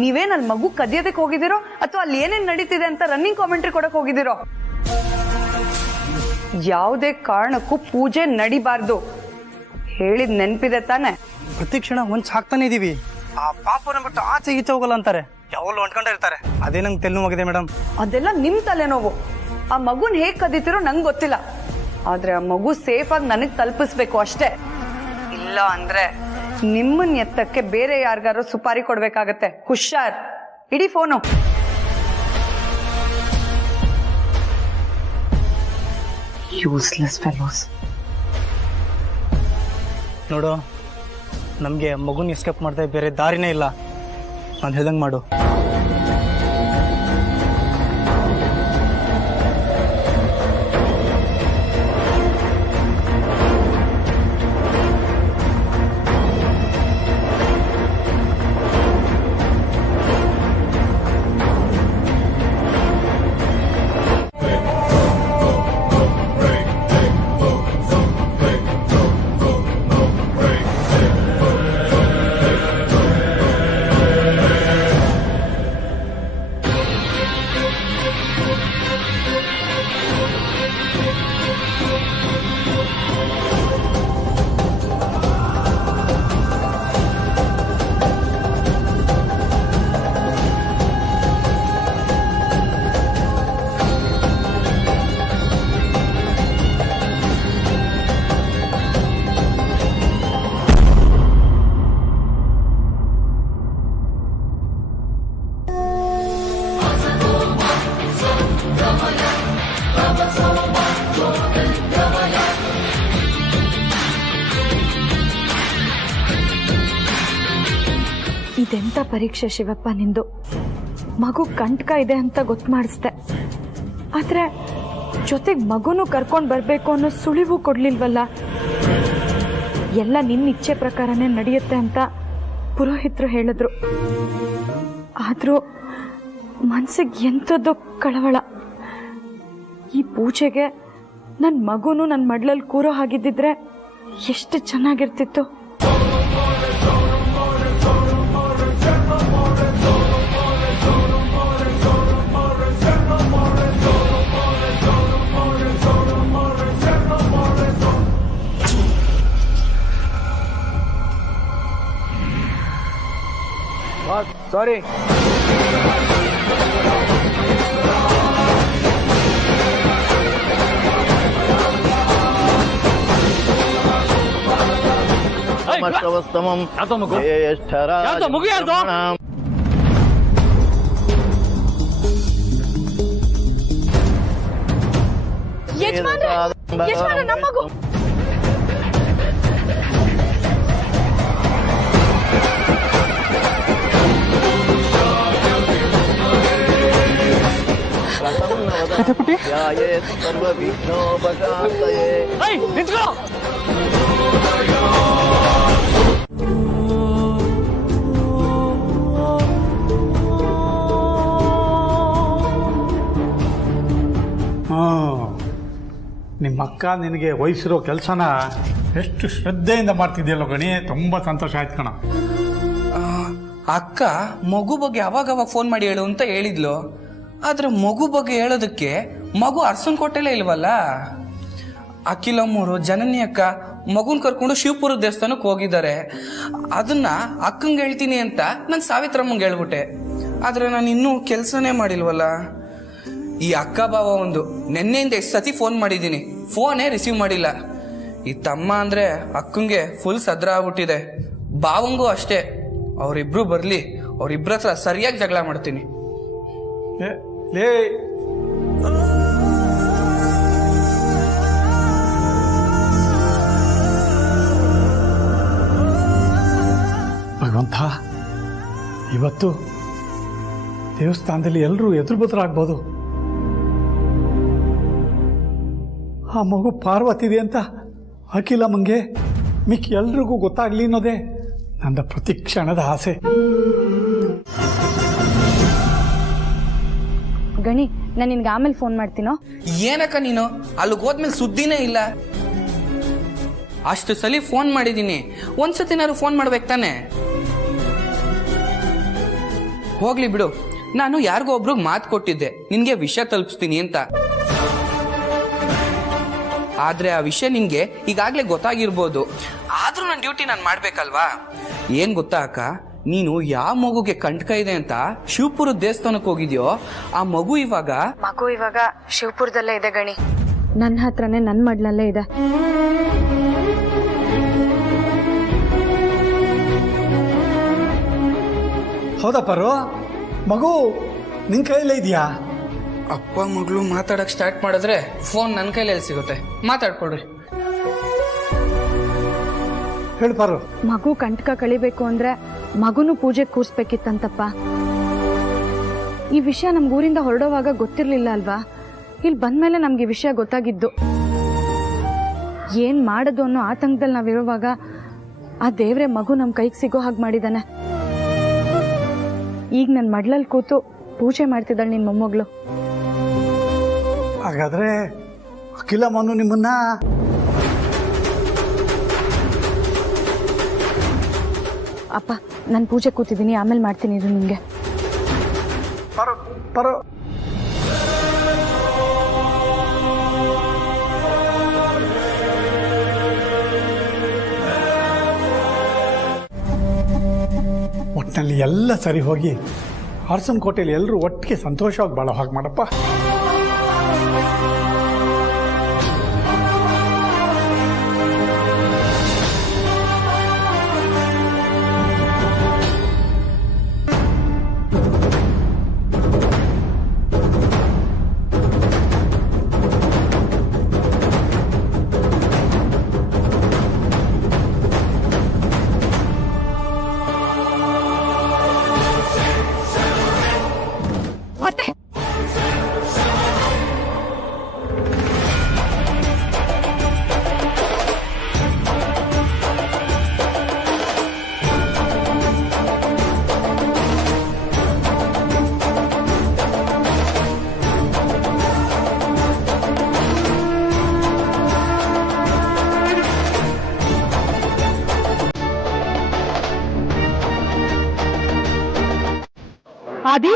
ನೀವೇನ್ ಅಲ್ಲಿ ಮಗು ಕದಿಯೋದಕ್ಕೆ ಹೋಗಿದ್ದೀರೋ ಅಥವಾ ಅಲ್ಲಿ ಏನೇನ್ ನಡೀತಿದೆ ಅಂತ ರನ್ನಿಂಗ್ ಕಾಮೆಂಟ್ರಿ ಕೊಡಕ್ ಹೋಗಿದ್ದೀರೋ? ಯಾವುದೇ ಕಾರಣಕ್ಕೂ ಪೂಜೆ ನಡಿಬಾರ್ದು. ಹೇಳಿದ್ ನೆನ್ಪಿದೆ ತಾನೆ? ಪ್ರತಿ ಕ್ಷಣ ಒಂದ್ ಹಾಕ್ತಾನೆ ಇದೀವಿ. ಆ ಪಾಪನ ಬಿಟ್ಟು ಆಚೆ ಈಚೆ ಹೋಗಲ್ಲ ಅಂತಾರೆ, ಯಾವಾಗಲೂ ಹೊಂಟ್ಕೊಂಡಿರ್ತಾರೆ. ಅದೇ ನಂಗೆ ತೆಲ್ನೋವಾಗಿದೆ ಮೇಡಮ್. ಅದೆಲ್ಲ ನಿಮ್ ತಲೆನೋವು. ಆ ಮಗುನ್ ಹೇಗ್ ಕದೀತಿರೋ ನಂಗೆ ಗೊತ್ತಿಲ್ಲ, ಆದ್ರೆ ಆ ಮಗು ಸೇಫ್ ಆಗಿ ನನಗ್ ತಲುಪಿಸ್ಬೇಕು ಅಷ್ಟೇ. ಇಲ್ಲ ಅಂದ್ರೆ ನಿಮ್ಮನ್ ಎತ್ತಕ್ಕೆ ಬೇರೆ ಯಾರಿಗಾರು ಸುಪಾರಿ ಕೊಡ್ಬೇಕಾಗತ್ತೆ. ಹುಷಾರ್. ಇಡೀ ಫೋನು. Useless fellows. ನೋಡು, ನಮಗೆ ಮಗುನ ಎಸ್ಕೇಪ್ ಮಾಡ್ದೆ ಬೇರೆ ದಾರಿನೇ ಇಲ್ಲ. ನಾನು ಹೇಳ್ದಂಗೆ ಮಾಡು. ಇದೆಂತ ಪರೀಕ್ಷೆ ಶಿವಪ್ಪ ನಿಂದು. ಮಗು ಕಂಟಕ ಇದೆ ಅಂತ ಗೊತ್ತು ಮಾಡಿಸ್ದೆ, ಆದ್ರೆ ಜೊತೆಗೆ ಮಗುನು ಕರ್ಕೊಂಡು ಬರಬೇಕು ಅನ್ನೋ ಸುಳಿವು ಕೊಡ್ಲಿಲ್ವಲ್ಲ. ಎಲ್ಲ ನಿನ್ನ ಇಚ್ಛೆ ಪ್ರಕಾರನೇ ನಡೆಯುತ್ತೆ ಅಂತ ಪುರೋಹಿತರು ಹೇಳಿದ್ರು. ಆದ್ರೂ ಮನ್ಸಿಗೆ ಎಂಥದ್ದು ಕಳವಳ. ಈ ಪೂಜೆಗೆ ನನ್ನ ಮಗುನು ನನ್ನ ಮಡ್ಲಲ್ಲಿ ಕೂರೋ ಹಾಗಿದ್ದಿದ್ರೆ ಎಷ್ಟು ಚೆನ್ನಾಗಿರ್ತಿತ್ತು. ಸಾರಿ, ಯಜಮಾನ್ರೆ, ನಮ್ಮ ಮಗು. ನಿಮ್ಮ ಅಕ್ಕ ನಿನಗೆ ವಹಿಸಿರೋ ಕೆಲಸನ ಎಷ್ಟು ಶ್ರದ್ಧೆಯಿಂದ ಮಾಡ್ತಿದ್ಯಲ್ಲೋ ಗಣಿ, ತುಂಬ ಸಂತೋಷ ಆಯ್ತು ಕಣ. ಅಕ್ಕ ಮಗು ಬಗ್ಗೆ ಅವಾಗವಾಗ ಫೋನ್ ಮಾಡಿ ಹೇಳು ಅಂತ ಹೇಳಿದ್ಲು. ಆದ್ರೆ ಮಗು ಬಗ್ಗೆ ಹೇಳೋದಕ್ಕೆ ಮಗು ಅರಸನಕೋಟೆಲೇ ಇಲ್ವಲ್ಲ. ಅಖಿಲಮ್ಮರು ಜನನಿ ಅಕ್ಕ ಮಗುನ್ ಕರ್ಕೊಂಡು ಶಿವಪುರ ದೇವಸ್ಥಾನಕ್ಕೆ ಹೋಗಿದ್ದಾರೆ. ಅದನ್ನ ಅಕ್ಕಂಗೆ ಹೇಳ್ತೀನಿ ಅಂತ ನಾನು ಸಾವಿತ್ರಮ್ಮಂಗೆ ಹೇಳ್ಬಿಟ್ಟೆ. ಆದ್ರೆ ನಾನು ಇನ್ನೂ ಕೆಲಸನೇ ಮಾಡಿಲ್ವಲ್ಲ. ಈ ಅಕ್ಕ ಬಾವ ಒಂದು ನೆನ್ನೆಯಿಂದ ಎಷ್ಟು ಸತಿ ಫೋನ್ ಮಾಡಿದ್ದೀನಿ, ಫೋನೇ ರಿಸೀವ್ ಮಾಡಿಲ್ಲ. ಈ ತಮ್ಮ ಅಂದ್ರೆ ಅಕ್ಕಂಗೆ ಫುಲ್ ಸದ್ರ ಆಗ್ಬಿಟ್ಟಿದೆ. ಬಾವಂಗೂ ಅಷ್ಟೇ. ಅವರಿಬ್ರು ಬರ್ಲಿ, ಅವರಿಬ್ರ ಹತ್ರ ಸರಿಯಾಗಿ ಜಗಳ ಮಾಡ್ತೀನಿ. ಭಗವಂತ, ಇವತ್ತು ದೇವಸ್ಥಾನದಲ್ಲಿ ಎಲ್ಲರೂ ಎದುರು ಬದಲಾಗ್ಬೋದು. ಆ ಮಗು ಪಾರ್ವತಿದೆ ಅಂತ ಅಖಿಲಮ್ಮಂಗೆ ಮಿಕ್ಕಿ ಎಲ್ರಿಗೂ ಗೊತ್ತಾಗ್ಲಿ ಅನ್ನೋದೇ ನನ್ನ ಪ್ರತಿ ಕ್ಷಣದ ಆಸೆ. ಗಣಿ, ನಾನು ನಿನ್ಗೆ ಆಮೇಲೆ ಫೋನ್ ಮಾಡ್ತೀನೋ. ಏನಕ್ಕ ನೀನು ಅಲ್ಲಿಗೆ ಹೋದ್ಮೇಲೆ ಸುದ್ದಿನೇ ಇಲ್ಲ. ಅಷ್ಟು ಸಲ ಫೋನ್ ಮಾಡಿದ್ದೀನಿ, ಒಂದ್ಸತಿನಾದ್ರು ಫೋನ್ ಮಾಡ್ಬೇಕು ತಾನೆ. ಹೋಗ್ಲಿ ಬಿಡು. ನಾನು ಯಾರಿಗೋ ಒಬ್ರಿಗೆ ಮಾತು ಕೊಟ್ಟಿದ್ದೆ ನಿನ್ಗೆ ವಿಷಯ ತಲುಪಿಸ್ತೀನಿ ಅಂತ. ಆದ್ರೆ ಆ ವಿಷಯ ನಿನ್ಗೆ ಈಗಾಗ್ಲೇ ಗೊತ್ತಾಗಿರ್ಬೋದು. ಆದ್ರೂ ನನ್ನ ಡ್ಯೂಟಿ ನಾನು ಮಾಡ್ಬೇಕಲ್ವಾ? ಏನ್ ಗೊತ್ತಾ ಅಕ್ಕ, ನೀನು ಯಾವ ಮಗುಗೆ ಕಂಟಕ ಇದೆ ಅಂತ ಶಿವಪುರದ ದೇವಸ್ಥಾನಕ್ಕೆ ಹೋಗಿದ್ಯೋ ಆ ಮಗು ಇವಾಗ ಶಿವಪುರದಲ್ಲೇ ಇದೆ ಗಣಿ. ನನ್ನ ಹತ್ರನೇ ನನ್ನ ಮಡ್ಲಲ್ಲೇ ಇದೆ. ಹೌದಾ ಪರು? ಮಗು ನಿನ್ ಕೈಯಲ್ಲೇ ಇದೆಯಾ? ಅಪ್ಪ ಮಗಳು ಮಾತಾಡಕ್ ಸ್ಟಾರ್ಟ್ ಮಾಡಿದ್ರೆ ಫೋನ್ ನನ್ನ ಕೈಲಿ ಎಲ್ಲಿ ಸಿಗುತ್ತೆ? ಮಾತಾಡ್ಕೊಡ್ರಿ. ಹೇಳು ಪರು. ಮಗು ಕಂಟಕ ಕಳಿಬೇಕು ಅಂದ್ರೆ ಮಗುನು ಪೂಜೆ ಕೂರ್ಸ್ಬೇಕಿತ್ತಂತಪ್ಪ. ಈ ವಿಷಯ ನಮ್ಗೂರಿಂದ ಹೊರಡೋವಾಗ ಗೊತ್ತಿರ್ಲಿಲ್ಲ ಅಲ್ವಾ? ಇಲ್ಲಿ ಬಂದ್ಮೇಲೆ ನಮ್ಗೆ ಈ ವಿಷಯ ಗೊತ್ತಾಗಿದ್ದು. ಏನ್ ಮಾಡೋದು ಅನ್ನೋ ಆತಂಕದಲ್ಲಿ ನಾವಿರುವಾಗ ಆ ದೇವ್ರೆ ಮಗು ನಮ್ ಕೈಗೆ ಸಿಗೋ ಹಾಗೆ ಮಾಡಿದಾನೆ. ಈಗ ನನ್ನ ಮಡ್ಲಲ್ಲಿ ಕೂತು ಪೂಜೆ ಮಾಡ್ತಿದ್ದಾಳೆ ನಿನ್ ಮೊಮ್ಮಗಳು. ಹಾಗಾದ್ರೆ ಅಖಿಲಮ್ಮನು ನಿಮ್ಮನ್ನ ಅಪ್ಪ ನಾನು ಪೂಜೆ ಕೂತಿದ್ದೀನಿ, ಆಮೇಲೆ ಮಾಡ್ತೀನಿ ಇದು ನಿಮಗೆ. ಪರು ಪರು ಒಟ್ಟಿನಲ್ಲಿ ಎಲ್ಲ ಸರಿ ಹೋಗಿ ಅರಸನ ಕೋಟೆಯಲ್ಲಿ ಎಲ್ಲರೂ ಒಟ್ಟಿಗೆ ಸಂತೋಷವಾಗಿ ಬಾಳೋ ಹಾಗೆ ಮಾಡಪ್ಪ. ಆದಿ